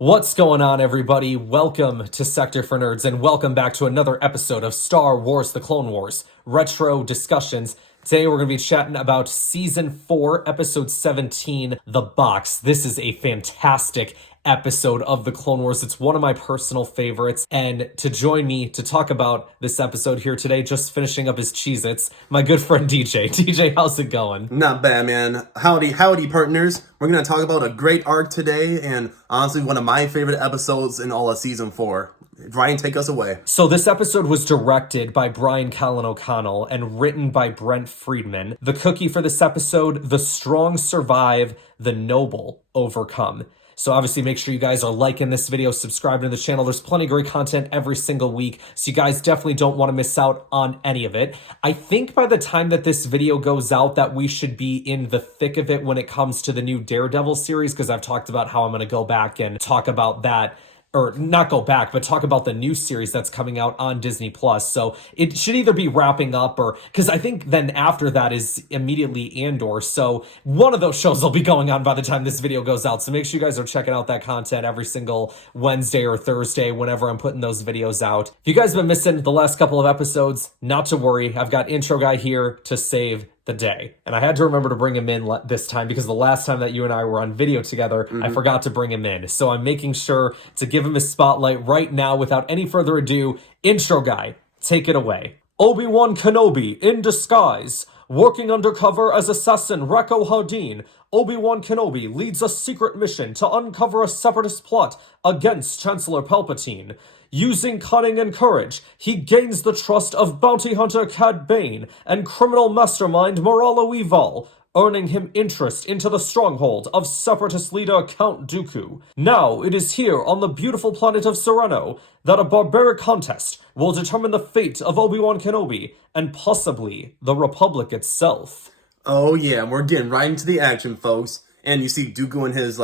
What's going on, everybody? Welcome to Sector for Nerds, and welcome back to another episode of Star Wars: The Clone Wars Retro Discussions. Today we're going to be chatting about Season 4, Episode 17, The Box. This is a fantastic episode of The Clone Wars. It's one of my personal favorites, and to join me to talk about this episode here today, just finishing up his Cheez-Its, my good friend DJ. DJ, how's it going? Not bad, man. Howdy, partners. We're going to talk about a great arc today, and honestly, one of my favorite episodes in all of Season 4. Ryan, take us away. So this episode was directed by Brian Callen O'Connell and written by Brent Friedman. The cookie for this episode: the strong survive, the noble overcome. So obviously make sure you guys are liking this video, subscribing to the channel. There's plenty of great content every single week, so you guys definitely don't want to miss out on any of it. I think by the time that this video goes out that we should be in the thick of it when it comes to the new Daredevil series, because I've talked about how I'm going to go back and talk about that. Or not go back, but talk about the new series that's coming out on Disney+. So it should either be wrapping up or... Because I think then after that is immediately Andor. So one of those shows will be going on by the time this video goes out. So make sure you guys are checking out that content every single Wednesday or Thursday whenever I'm putting those videos out. If you guys have been missing the last couple of episodes, not to worry. I've got Intro Guy here to save the day. And I had to remember to bring him in this time because the last time that you and I were on video together, I forgot to bring him in. So I'm making sure to give him his spotlight right now without any further ado. Intro Guy, take it away. Obi-Wan Kenobi in disguise. Working undercover as assassin Rako Hardeen, Obi-Wan Kenobi leads a secret mission to uncover a separatist plot against Chancellor Palpatine. Using cunning and courage, he gains the trust of bounty hunter Cad Bane and criminal mastermind Moralo Eval, earning him interest into the stronghold of separatist leader Count Dooku. Now it is here on the beautiful planet of Sereno that a barbaric contest will determine the fate of Obi-Wan Kenobi and possibly the Republic itself. Oh yeah, we're getting right into the action, folks. And you see Dooku and his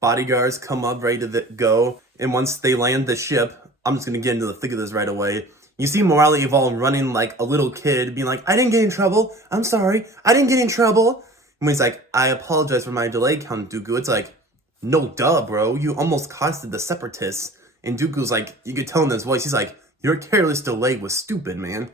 bodyguards come up ready to go. And once they land the ship, I'm just going to get into the thick of this right away. You see Moralo Eval running like a little kid, being like, I didn't get in trouble. I'm sorry. I didn't get in trouble. And he's like, I apologize for my delay, Count Dooku. It's like, no duh, bro. You almost costed the separatists. And Dooku's like, you could tell in his voice, he's like, your careless delay was stupid, man.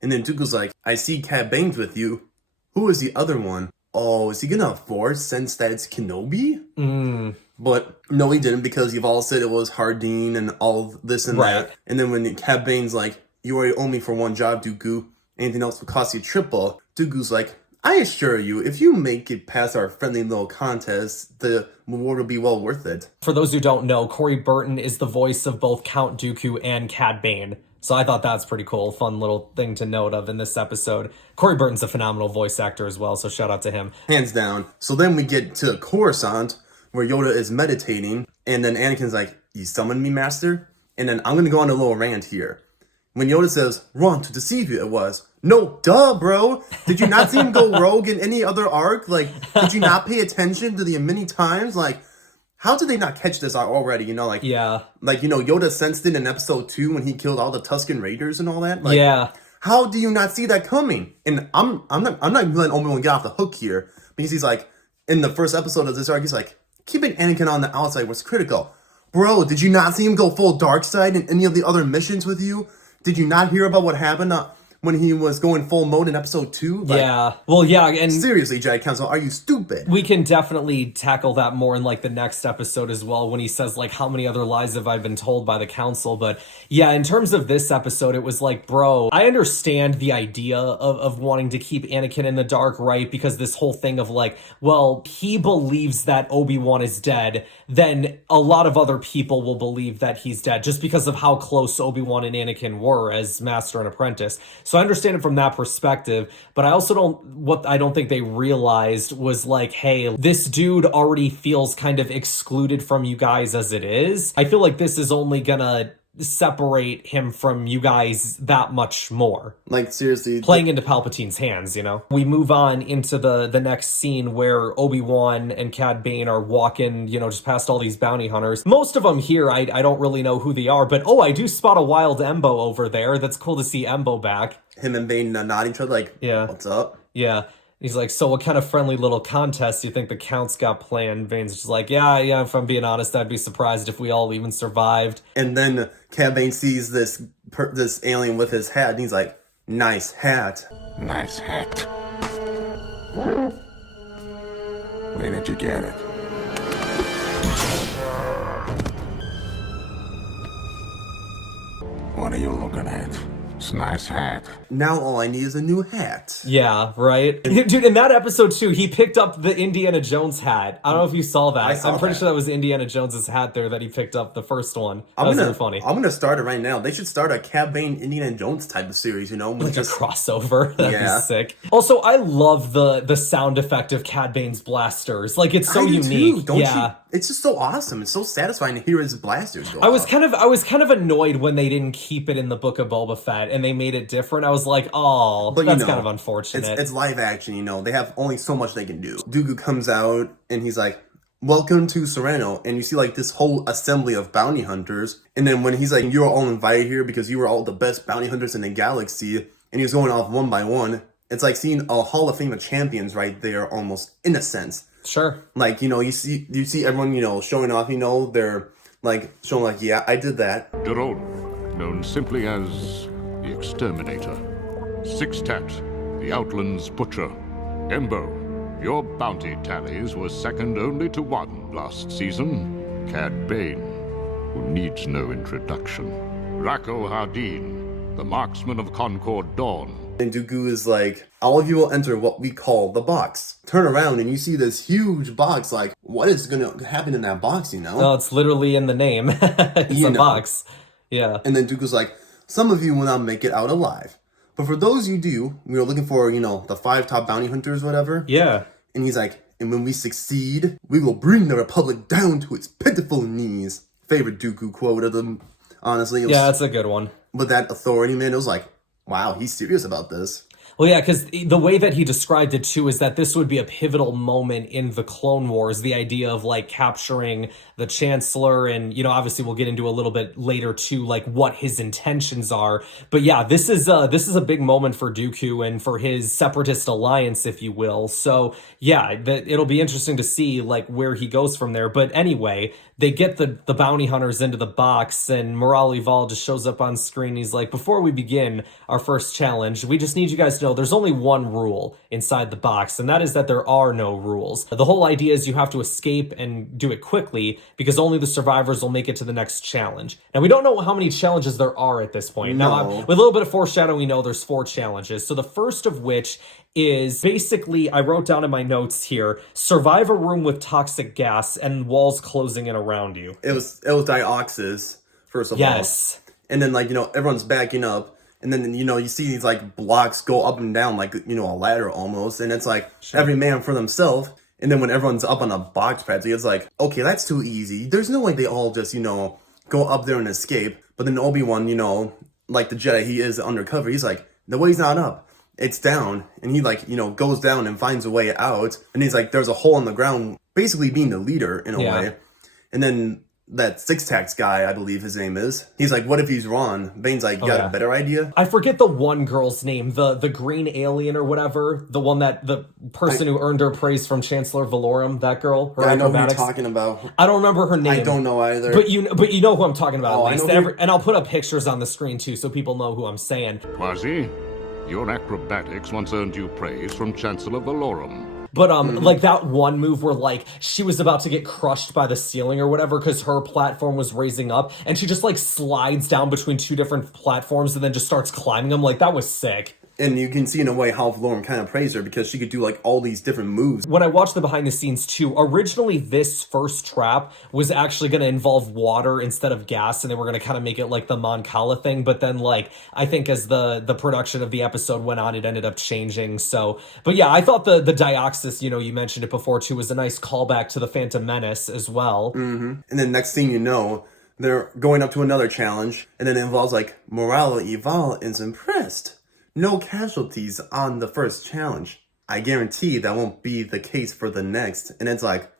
And then Dooku's like, I see Cad Bane's with you. Who is the other one? Oh, is he going to force since that's Kenobi? But no, he didn't, because you've all said it was Hardeen and all this and that. And then when Cad Bane's like, you already owe me for one job, Dooku. Anything else will cost you triple. Dooku's like, I assure you, if you make it past our friendly little contest, the reward will be well worth it. For those who don't know, Corey Burton is the voice of both Count Dooku and Cad Bane. So I thought that's pretty cool. Fun little thing to note of in this episode. Corey Burton's a phenomenal voice actor as well, so shout out to him. Hands down. So then we get to Coruscant, where Yoda is meditating, and then Anakin's like, you summoned me, master? And then I'm going to go on a little rant here. When Yoda says, wrong to deceive you, it was, no, duh, bro. Did you not see him go rogue in any other arc? Did you not pay attention to the many times? How did they not catch this already? Yeah. Yoda sensed it in episode 2 when he killed all the Tusken Raiders and all that. Yeah. How do you not see that coming? And I'm not letting Obi-Wan get off the hook here, because he's like, in the first episode of this arc, he's like, keeping Anakin on the outside was critical. Bro, did you not see him go full dark side in any of the other missions with you? Did you not hear about what happened when he was going full mode in episode 2? Yeah. Well, yeah, and... Seriously, Jedi Council, are you stupid? We can definitely tackle that more in, the next episode as well, when he says, how many other lies have I been told by the Council? But, yeah, in terms of this episode, it was bro, I understand the idea of wanting to keep Anakin in the dark, right? Because this whole thing of, well, he believes that Obi-Wan is dead, then a lot of other people will believe that he's dead, just because of how close Obi-Wan and Anakin were as master and apprentice. So I understand it from that perspective, but I also don't think they realized was hey, this dude already feels kind of excluded from you guys as it is. I feel like this is only gonna separate him from you guys that much more. Seriously. Playing into Palpatine's hands, We move on into the next scene where Obi-Wan and Cad Bane are walking, just past all these bounty hunters. Most of them here, I don't really know who they are, but I do spot a wild Embo over there. That's cool to see Embo back. Him and Bane nodding each other yeah. What's up? Yeah. He's like, so what kind of friendly little contest do you think the Count's got planned? Bane's just like, yeah, if I'm being honest, I'd be surprised if we all even survived. And then Cad Bane sees this alien with his hat, and he's like, nice hat. Nice hat. Where did you get it? What are you looking at? It's a nice hat. Now all I need is a new hat. Yeah, right? Dude, in that episode too, he picked up the Indiana Jones hat. I don't know if you saw that. I'm pretty sure that was Indiana Jones's hat there that he picked up, the first one. That was really funny. I'm gonna start it right now. They should start a Cad Bane Indiana Jones type of series, Like a crossover. That'd be sick. Also, I love the sound effect of Cad Bane's blasters. Like, it's so unique. Too, don't you? It's just so awesome. It's so satisfying to hear his blasters go I was kind of annoyed when they didn't keep it in the Book of Boba Fett and they made it different. I was like, oh, but that's kind of unfortunate. It's live action, They have only so much they can do. Dooku comes out and he's like, welcome to Sereno. And you see like this whole assembly of bounty hunters. And then when he's like, you're all invited here because you were all the best bounty hunters in the galaxy. And he's going off one by one. It's like seeing a Hall of Fame of champions right there, almost, in a sense. Sure. Like, you see everyone, showing off, they're like showing like, yeah, I did that. Daron, known simply as the Exterminator. Sixtat, the Outland's Butcher. Embo, your bounty tallies were second only to one last season. Cad Bane, who needs no introduction. Rako Hardeen, the marksman of Concord Dawn. And Dooku is like, all of you will enter what we call the box. Turn around and you see this huge box. Like, what is going to happen in that box, No, it's literally in the name. It's a box. Yeah. And then Dooku's like, some of you will not make it out alive. But for those you do, we are looking for, the 5 top bounty hunters, whatever. Yeah. And he's like, and when we succeed, we will bring the Republic down to its pitiful knees. Favorite Dooku quote of them, honestly. Yeah, that's a good one. But that authority, man, it was like, wow, he's serious about this. Well, yeah, because the way that he described it, too, is that this would be a pivotal moment in the Clone Wars, the idea of, like, capturing the Chancellor, and, obviously we'll get into a little bit later, too, like, what his intentions are. But, yeah, this is a big moment for Dooku and for his Separatist alliance, if you will. So, yeah, it'll be interesting to see, like, where he goes from there. But anyway, they get the bounty hunters into the box, and Morale Eval just shows up on screen. He's like, before we begin our first challenge, we just need you guys to know there's only one rule inside the box, and that is that there are no rules. The whole idea is you have to escape and do it quickly because only the survivors will make it to the next challenge. Now, we don't know how many challenges there are at this point. No. Now, with a little bit of foreshadowing, we know there's 4 challenges. So the first of which is basically, I wrote down in my notes here, survive a room with toxic gas and walls closing in around you. It was Dioxys, first of all. Yes. And then, everyone's backing up. And then, you see these, blocks go up and down, a ladder almost. And it's like, every man for themselves. And then when everyone's up on a box pad, it's like, okay, that's too easy. There's no way they all just, go up there and escape. But then Obi-Wan, like the Jedi he is undercover, he's like, the way's not up. It's down. And he, goes down and finds a way out. And he's like, there's a hole in the ground, basically being the leader in a way. And then that Six-Tax guy, I believe his name is, he's like, what if he's wrong? Bane's like, got a better idea? I forget the one girl's name, the green alien or whatever, the one the person who earned her praise from Chancellor Valorum, that girl. I know who you're talking about. I don't remember her name. I don't know either. But you know who I'm talking about, at least. And I'll put up pictures on the screen too, so people know who I'm saying. Quasi, your acrobatics once earned you praise from Chancellor Valorum. But, like, that one move where, like, she was about to get crushed by the ceiling or whatever because her platform was raising up, and she just, like, slides down between 2 different platforms and then just starts climbing them. Like, that was sick. And you can see in a way how Valorum kind of praised her because she could do like all these different moves. When I watched the behind the scenes too, originally this first trap was actually going to involve water instead of gas, and they were going to kind of make it like the Mon Cala thing. But then like, I think as the production of the episode went on, it ended up changing. So, but yeah, I thought the Dioxys, you know, you mentioned it before too, was a nice callback to the Phantom Menace as well. Mm-hmm. And then next thing you know, they're going up to another challenge, and then it involves like Morale Eval is impressed. No casualties on the first challenge. I guarantee that won't be the case for the next. And it's like,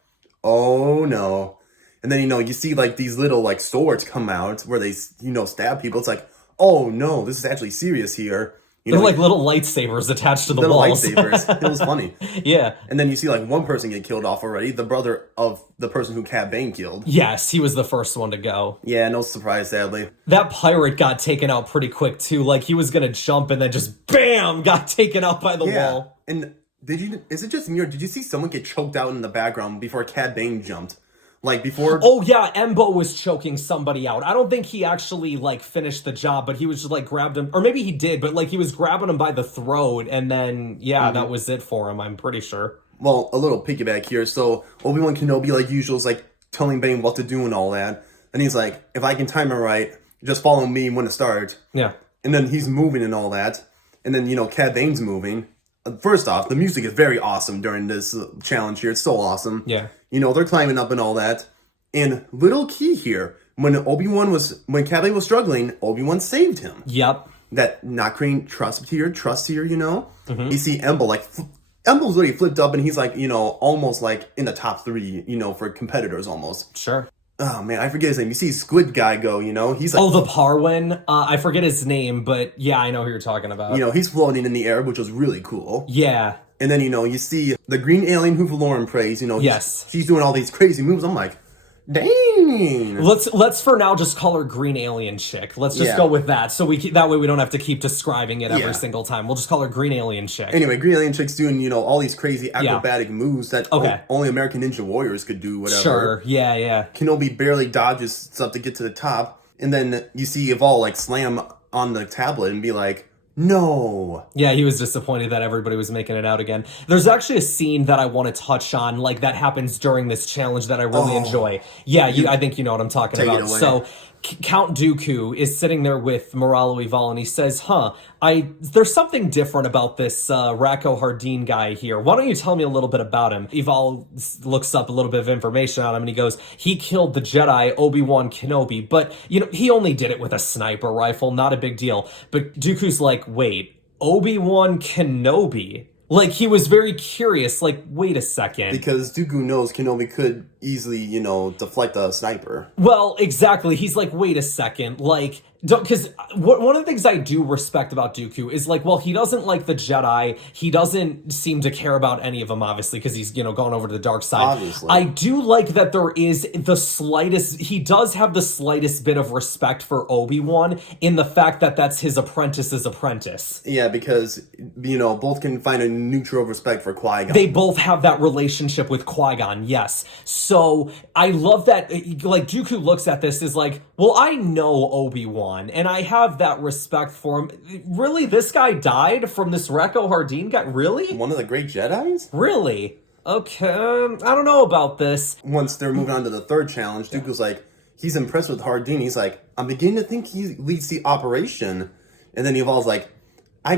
oh no. And then, you know, you see like these little like swords come out where they, you know, stab people. It's like, oh no, this is actually serious here. You They're know, like little lightsabers attached to the little walls. lightsabers. It was funny. Yeah. And then you see like one person get killed off already, the brother of the person who Cad Bane killed. Yes, he was the first one to go. Yeah, no surprise, sadly. That pirate got taken out pretty quick too. Like he was gonna jump and then just BAM got taken out by the wall. And is it just me or did you see someone get choked out in the background before Cad Bane jumped? Like before. Oh yeah, Embo was choking somebody out. I don't think he actually like finished the job, but he was just like grabbed him, or maybe he did, but like he was grabbing him by the throat, and then that was it for him. I'm pretty sure. Well, a little piggyback here. So Obi-Wan Kenobi, like usual, is like telling Bane what to do and all that, and he's like, "If I can time it right, just follow me when to start." Yeah. And then he's moving and all that, and then Cad Bane's moving. First off, the music is very awesome during this challenge here. It's so awesome. Yeah. They're climbing up and all that. And little key here, when Cad Bane was struggling, Obi-Wan saved him. Yep. That not creating trust here, You see Embo's already flipped up and he's like, almost like in the top 3, for competitors almost. Sure. Oh man, I forget his name. You see Squid Guy go, he's like... Oh, the Parwin? I forget his name, but yeah, I know who you're talking about. He's floating in the air, which was really cool. Yeah. And then, you see the green alien who Valoran prays, Yes. She's doing all these crazy moves. I'm like, dang. Let's for now just call her Green Alien Chick. Let's just go with that. So that way we don't have to keep describing it every single time. We'll just call her Green Alien Chick. Anyway, Green Alien Chick's doing, all these crazy acrobatic moves that only American Ninja Warriors could do, whatever. Sure, yeah. Kenobi barely dodges stuff to get to the top. And then you see Eval, like, slam on the tablet and be like, no. Yeah, he was disappointed that everybody was making it out again. There's actually a scene that I want to touch on, like, that happens during this challenge that I really enjoy. Yeah, I think you know what I'm talking about. So, Count Dooku is sitting there with Moralo Eval, and he says, there's something different about this Rako Hardeen guy here. Why don't you tell me a little bit about him? Eval looks up a little bit of information on him, and he goes, he killed the Jedi Obi-Wan Kenobi, but, he only did it with a sniper rifle, not a big deal. But Dooku's like, wait, Obi-Wan Kenobi? Like, he was very curious, like, wait a second. Because Dooku knows Kenobi could easily, deflect a sniper. Well, exactly. He's like, wait a second, like, because one of the things I do respect about Dooku is, like, well, he doesn't like the Jedi. He doesn't seem to care about any of them, obviously, because he's, gone over to the dark side. Obviously. I do like that there is he does have the slightest bit of respect for Obi-Wan in the fact that that's his apprentice's apprentice. Yeah, because, both can find a neutral respect for Qui-Gon. They both have that relationship with Qui-Gon, yes. So I love that, like, Dooku looks at this as like, well, I know Obi-Wan, and I have that respect for him. Really? This guy died from this Rako Hardeen guy? Really? One of the great Jedis? Really? Okay, I don't know about this. Once they're moving on to the third challenge, Dooku's like, he's impressed with Hardeen. He's like, I'm beginning to think he leads the operation. And then Eval's like,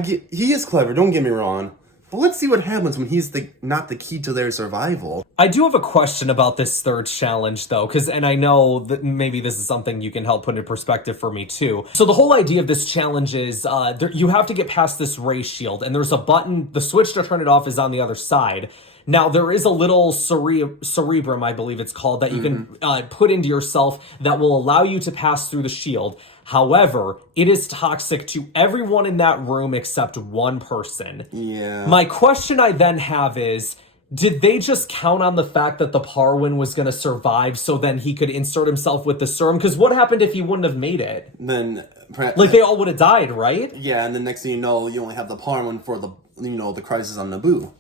he is clever, don't get me wrong. But let's see what happens when he's not the key to their survival. I do have a question about this third challenge, though, and I know that maybe this is something you can help put into perspective for me, too. So the whole idea of this challenge is you have to get past this ray shield, and there's a button, the switch to turn it off is on the other side. Now, there is a little cerebrum, I believe it's called, that you can put into yourself that will allow you to pass through the shield. However, it is toxic to everyone in that room except one person. Yeah. My question I then have is, did they just count on the fact that the Parwin was going to survive so then he could insert himself with the serum? Because what happened if he wouldn't have made it? Then... Like, they all would have died, right? Yeah, and the next thing you know, you only have the Parwin for the crisis on Naboo.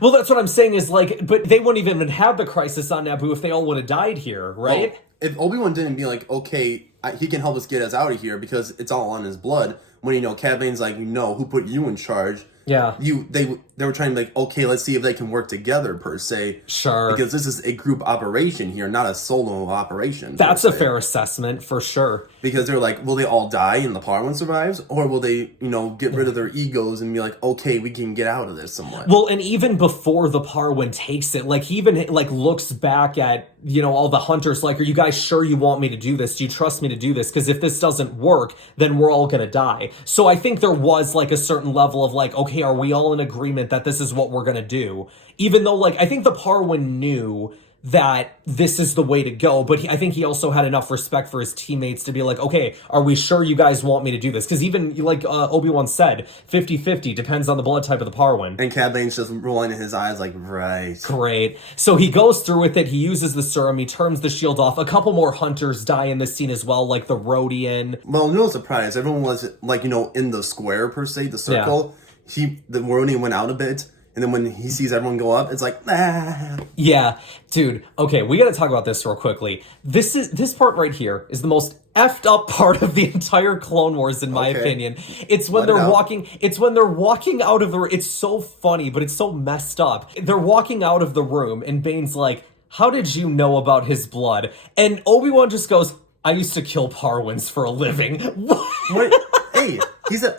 Well, that's what I'm saying is, like, but they wouldn't even have the crisis on Naboo if they all would have died here, right? Well, if Obi-Wan didn't be like, okay, he can help us get us out of here because it's all on his blood, when, Cad Bane's like, who put you in charge? Yeah. They were trying to like, okay, let's see if they can work together, per se. Sure. Because this is a group operation here, not a solo operation. That's a fair assessment, for sure. Because they're like, will they all die and the Parwin survives? Or will they, get rid of their egos and be like, okay, we can get out of this somewhat? Well, and even before the Parwin takes it, like, he even, like, looks back at, all the hunters, like, are you guys sure you want me to do this? Do you trust me to do this? Because if this doesn't work, then we're all gonna die. So I think there was, like, a certain level of, like, okay, are we all in agreement that this is what we're gonna do? Even though, like, I think the Parwin knew that this is the way to go, but I think he also had enough respect for his teammates to be like, okay, are we sure you guys want me to do this? Because even, like Obi-Wan said, 50-50, depends on the blood type of the Parwin. And Cad Bane's just rolling in his eyes like, right. Great. So he goes through with it, he uses the serum, he turns the shield off. A couple more hunters die in this scene as well, like the Rhodian. Well, no surprise, everyone was, like, in the square, per se, the circle. Yeah. The Rhodian went out a bit. And then when he sees everyone go up, it's like, ah. Yeah, dude. Okay, we gotta talk about this real quickly. This part right here is the most effed up part of the entire Clone Wars, in my opinion. It's when they're walking. It's when they're walking out of the. It's so funny, but it's so messed up. They're walking out of the room, and Bane's like, "How did you know about his blood?" And Obi-Wan just goes, "I used to kill Parwins for a living." Wait, hey,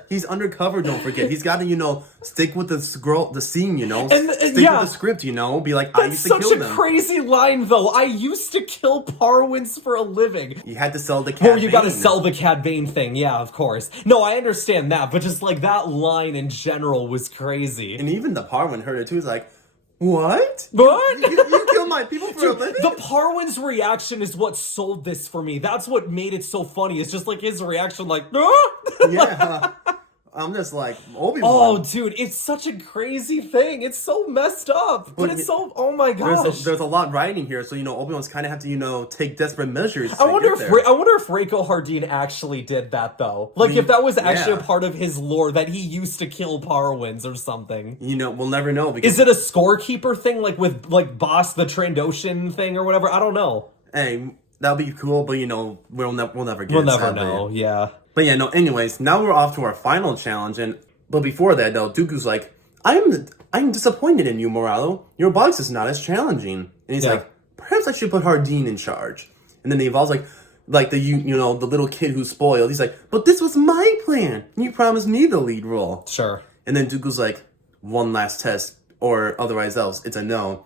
he's undercover, don't forget. He's got to, stick with the scene, stick with the script, be like, I used to kill them. That's such a crazy line, though. I used to kill Parwins for a living. You had to sell the Cad Bane. Oh, you gotta sell the Cad Bane thing, yeah, of course. No, I understand that, but just, like, that line in general was crazy. And even the Parwin heard it, too. He's like, what? What? You killed my people for a living? The Parwin's reaction is what sold this for me. That's what made it so funny. It's just like his reaction, like, yeah. I'm just like, Obi-Wan. Oh, dude, it's such a crazy thing. It's so messed up. But it's so, oh my gosh. There's a lot riding here, so, Obi-Wan's kind of have to, take desperate measures. I wonder if Rako Hardeen actually did that, though. Like, if that was actually a part of his lore, that he used to kill Parwins or something. We'll never know. Because is it a scorekeeper thing, like with, like, Boss the Trandoshan thing or whatever? I don't know. Hey, that'll be cool, but, we'll never get it. We'll never know, yeah. But yeah, no, anyways, now we're off to our final challenge, but before that, though, Dooku's like, I'm disappointed in you, Moralo. Your box is not as challenging. And he's like, perhaps I should put Hardeen in charge. And then Evolve's like the little kid who's spoiled. He's like, but this was my plan. You promised me the lead role. Sure. And then Dooku's like, one last test, or otherwise else, it's a no.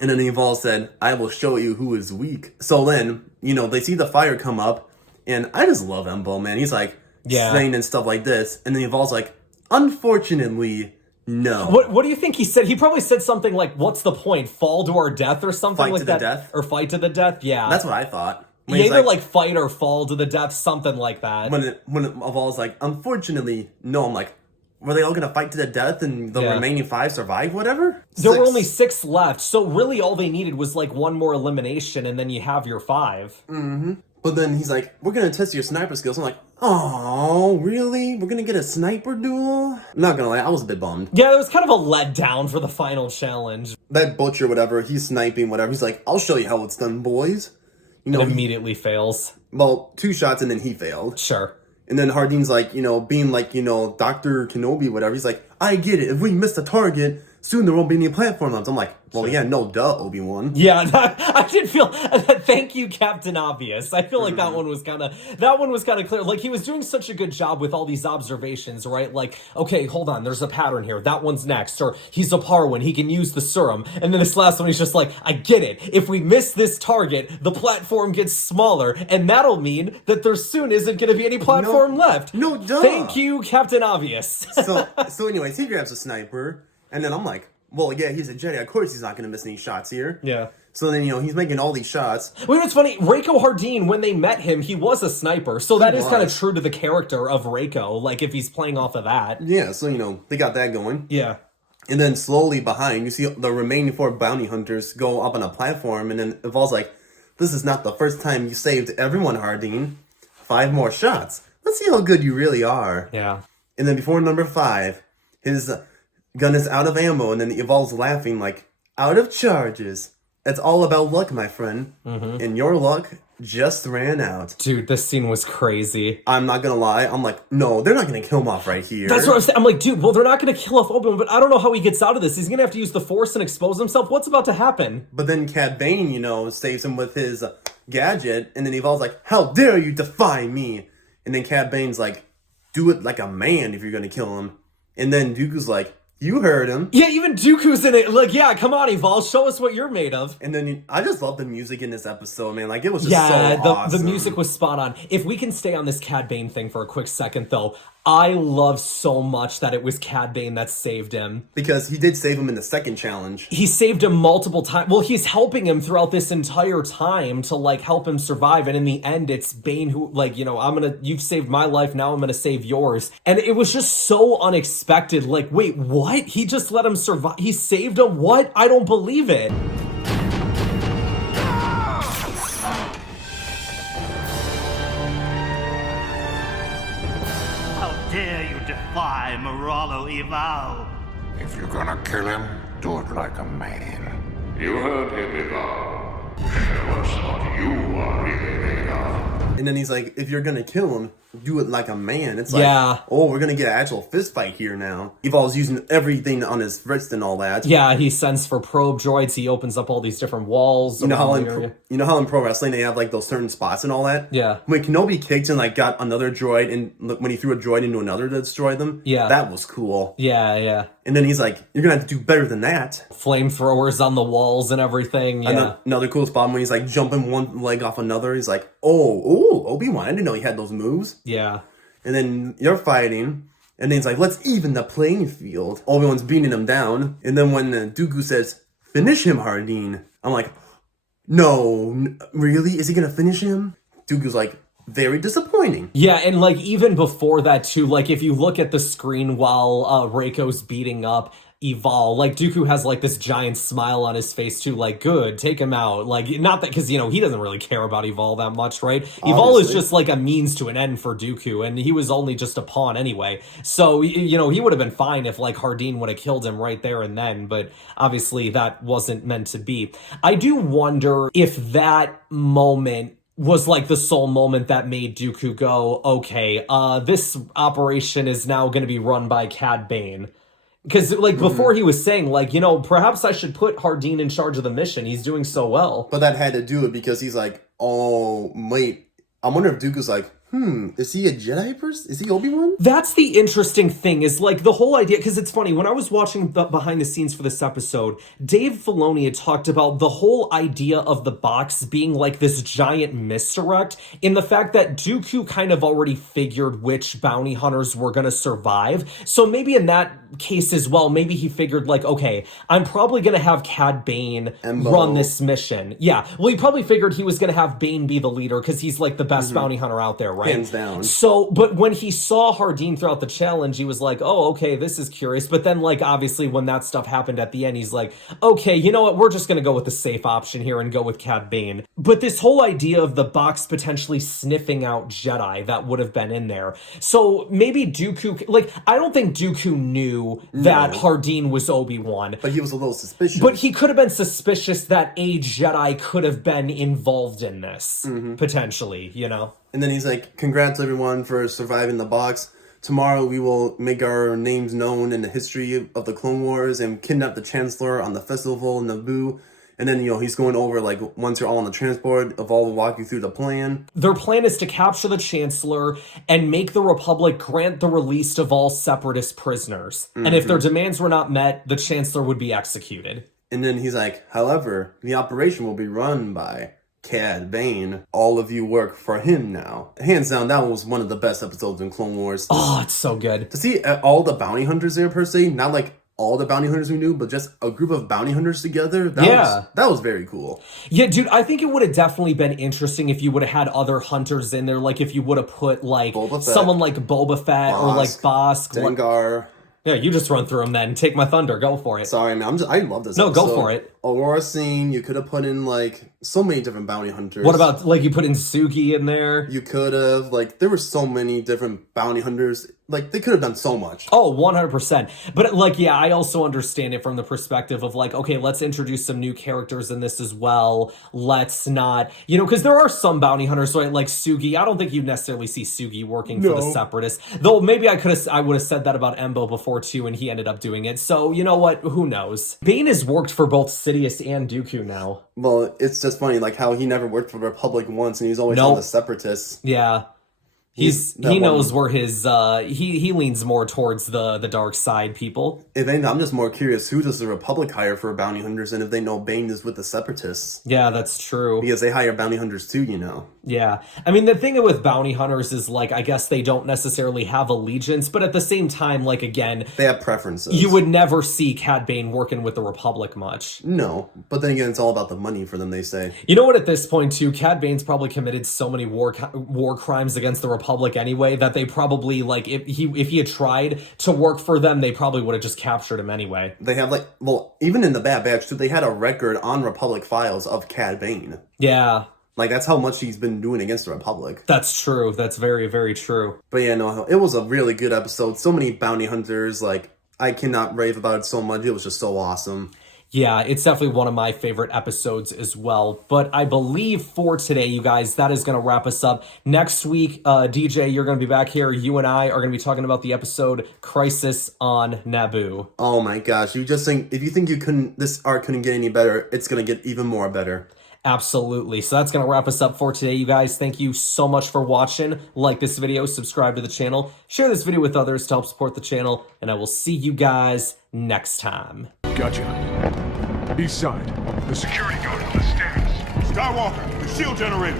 And then Evolve said, I will show you who is weak. So then, they see the fire come up. And I just love Embo, man. He's like saying and stuff like this. And then Evolve's like, unfortunately, no. What do you think he said? He probably said something like, what's the point? Fall to our death or something like that? Fight to the death? Or fight to the death? Yeah. That's what I thought. Either like fight or fall to the death, something like that. When Evolve's like, unfortunately, no. I'm like, were they all going to fight to the death and the remaining 5 survive, whatever? There were only 6 left. So really all they needed was like one more elimination and then you have your 5. Mm-hmm. But then he's like, we're going to test your sniper skills. I'm like, oh, really? We're going to get a sniper duel? I'm not going to lie, I was a bit bummed. Yeah, it was kind of a letdown for the final challenge. That butcher, whatever, he's sniping, whatever. He's like, I'll show you how it's done, boys. It immediately fails. Well, 2 shots and then he failed. Sure. And then Hardeen's like, being like, Dr. Kenobi, whatever. He's like, I get it. If we miss the target, soon there won't be any platform left. I'm like, well, yeah, no, duh, Obi-Wan. Yeah, I did feel. Thank you, Captain Obvious. I feel like that one was kind of clear. Like he was doing such a good job with all these observations, right? Like, okay, hold on, there's a pattern here. That one's next, or he's a Parwin. He can use the serum, and then this last one, he's just like, I get it. If we miss this target, the platform gets smaller, and that'll mean that there soon isn't going to be any platform left. No, duh. Thank you, Captain Obvious. So anyways, he grabs a sniper. And then I'm like, well, yeah, he's a Jedi. Of course he's not going to miss any shots here. Yeah. So then, he's making all these shots. Wait, what's funny, Rako Hardeen, when they met him, he was a sniper. So that is kind of true to the character of Rako, like if he's playing off of that. Yeah, so, they got that going. Yeah. And then slowly behind, you see the remaining 4 bounty hunters go up on a platform. And then Evolve's like, this is not the first time you saved everyone, Hardeen. 5 more shots. Let's see how good you really are. Yeah. And then before number 5, his gun is out of ammo, and then Evolve's laughing like, out of charges. It's all about luck, my friend. Mm-hmm. And your luck just ran out. Dude, this scene was crazy. I'm not gonna lie. I'm like, no, they're not gonna kill him off right here. That's what I was saying. I'm like, dude, well, they're not gonna kill off Obi-Wan, but I don't know how he gets out of this. He's gonna have to use the Force and expose himself. What's about to happen? But then Cad Bane, saves him with his gadget, and then Evolve's like, how dare you defy me? And then Cad Bane's like, do it like a man if you're gonna kill him. And then Dooku's like, you heard him. Yeah, even Dooku's in it. Like, yeah, come on, Evolve, show us what you're made of. And then I just love the music in this episode, man. Like, it was just so awesome. The music was spot on. If we can stay on this Cad Bane thing for a quick second, though, I love so much that it was Cad Bane that saved him. Because he did save him in the second challenge. He saved him multiple times. Well, he's helping him throughout this entire time to, like, help him survive. And in the end, it's Bane who, like, you know, you've saved my life, now I'm gonna save yours. And it was just so unexpected. Like, wait, what? He just let him survive? He saved him? What? I don't believe it. Dare you defy Moralo Eval? If you're gonna kill him, do it like a man. You heard him, Eval. Show us what you are really made of. And then he's like, if you're gonna kill him, do it like a man. It's like, Yeah. oh, we're gonna get an actual fist fight here now. Evol's using everything on his wrist and all that. Yeah, he sends for probe droids. He opens up all these different walls. You know how around the in pro wrestling they have like those certain spots and all that? Yeah. When Kenobi kicked and like got another droid, and when he threw a droid into another to destroy them, Yeah. that was cool. Yeah. And then he's like, you're gonna have to do better than that. Flamethrowers on the walls and everything. Yeah. Another cool spot when he's like jumping one leg off another. He's like, oh, Obi-Wan, I didn't know he had those moves. Yeah. And then you're fighting, and then he's like, let's even the playing field. Obi-Wan's beating him down, and then when Dooku says, finish him, Hardeen, I'm like, no, really? Is he gonna finish him? Dooku's like, very disappointing. Yeah, and like even before that too, like if you look at the screen while Rako's beating up Eval, like Dooku has like this giant smile on his face too, like, good, take him out. Like, not that, because, you know, he doesn't really care about Eval that much, right? Eval is just like a means to an end for Dooku, and he was only just a pawn anyway. So, you know, he would have been fine if like Hardeen would have killed him right there and then, but obviously that wasn't meant to be. I do wonder if that moment was like the sole moment that made Dooku go, okay, this operation is now going to be run by Cad Bane. Because, like, before he was saying, like, you know, perhaps I should put Hardeen in charge of the mission. He's doing so well. But that had to do it because he's like, oh, wait. I wonder if Dooku's like, is he a Jedi person? Is he Obi-Wan? That's the interesting thing, is like the whole idea, because it's funny, when I was watching the behind the scenes for this episode, Dave Filoni had talked about the whole idea of the box being like this giant misdirect, in the fact that Dooku kind of already figured which bounty hunters were going to survive. So maybe in that case as well, maybe he figured like, okay, I'm probably going to have Cad Bane Embo. run this mission. Yeah, well, he probably figured he was going to have Bane be the leader because he's like the best bounty hunter out there, right? Hands down. So, but when he saw Hardeen throughout the challenge, he was like, oh, okay, this is curious. But then, like, obviously, when that stuff happened at the end, he's like, okay, you know what? We're just going to go with the safe option here and go with Cad Bane. But this whole idea of the box potentially sniffing out Jedi that would have been in there. So maybe Dooku, like, I don't think Dooku knew that Hardeen was Obi-Wan. But he was a little suspicious. But he could have been suspicious that a Jedi could have been involved in this, potentially, you know? And then he's like, congrats everyone for surviving the box. Tomorrow we will make our names known in the history of the Clone Wars and kidnap the Chancellor on the festival in Naboo. And then, you know, he's going over, like, once you're all on the transport, Eval will walk you through the plan. Their plan is to capture the Chancellor and make the Republic grant the release of all Separatist prisoners. And if their demands were not met, the Chancellor would be executed. And then he's like, however, the operation will be run by Cad Bane. All of you work for him now. Hands down, that was one of the best episodes in Clone Wars. Oh, it's so good. To see all the bounty hunters there, per se, not like all the bounty hunters we knew, but just a group of bounty hunters together, that was very cool. Yeah, dude, I think it would have definitely been interesting if you would have had other hunters in there, like if you would have put, like, someone like Boba Fett or, like, Bosk. Dengar. Yeah, you just run through them then. Take my thunder. Go for it. Sorry, man. I love this No, episode. go for it. Aurora Scene, you could have put in, like, so many different bounty hunters. What about, like, you put in Suki in there? You could have, like, there were so many different bounty hunters. Like, they could have done so much. Oh, 100%. But, like, yeah, I also understand it from the perspective of, like, okay, let's introduce some new characters in this as well. Let's not, you know, because there are some bounty hunters, right? Like Sugi. I don't think you necessarily see Sugi working for the Separatists. Though maybe I would have said that about Embo before, too, and he ended up doing it. So, you know what? Who knows? Bane has worked for both Sidious and Dooku now. Well, it's just funny, like, how he never worked for the Republic once, and he's always on the Separatists. Yeah. He that knows one- where his he leans more towards the dark side people. If anything, I'm just more curious, who does the Republic hire for bounty hunters, and if they know Bane is with the Separatists? Yeah, that's true. Because they hire bounty hunters too, you know. Yeah. I mean, the thing with bounty hunters is, like, I guess they don't necessarily have allegiance, but at the same time, like, again, They have preferences. you would never see Cad Bane working with the Republic much. No, but then again, it's all about the money for them, they say. You know what, at this point, too, Cad Bane's probably committed so many war crimes against the Republic anyway that they probably, like, if he had tried to work for them, they probably would have just captured him anyway. They have, like, well, even in the Bad Batch, too, they had a record on Republic files of Cad Bane. Yeah. Like, that's how much he's been doing against the Republic. That's true. That's very, very true. But yeah, no, it was a really good episode. So many bounty hunters, like, I cannot rave about it so much. It was just so awesome. Yeah, it's definitely one of my favorite episodes as well. But I believe for today, you guys, that is going to wrap us up. Next week, DJ, you're going to be back here. You and I are going to be talking about the episode Crisis on Naboo. Oh my gosh, you just think, if you think this arc couldn't get any better, it's going to get even more better. Absolutely. So that's going to wrap us up for today, you guys. Thank you so much for watching. Like this video, subscribe to the channel, share this video with others to help support the channel, and I will see you guys next time. Gotcha. East side. The security guard on the stairs. Skywalker, the shield generator.